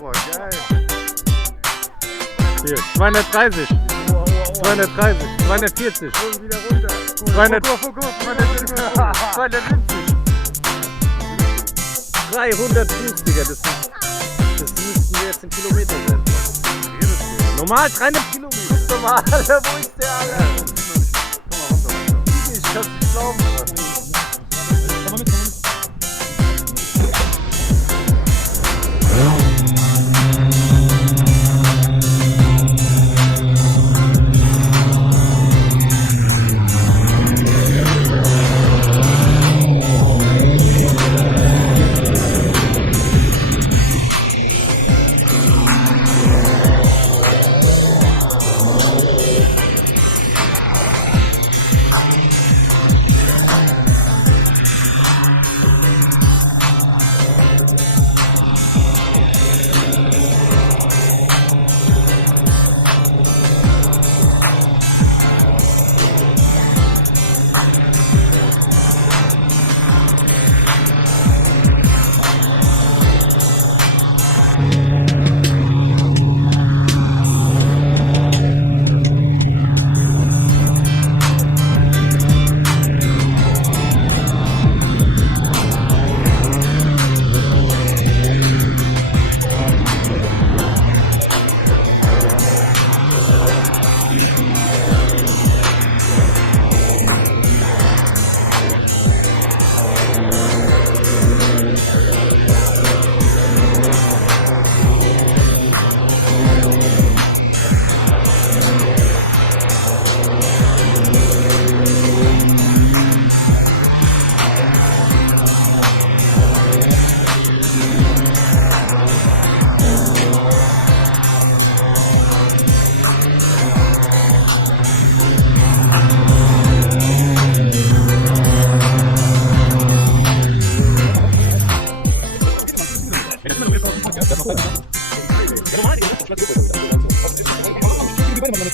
Boah, geil. Hier, 230. 230. 240. Und wieder runter. 270. 300 Fuß, Digga. Das müssten wir jetzt in Kilometer sein. Normal 300 Kilometer. Guck doch mal, Alter, wo ist der, Alter? Ich kann's nicht glauben.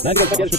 Nein, das war gerne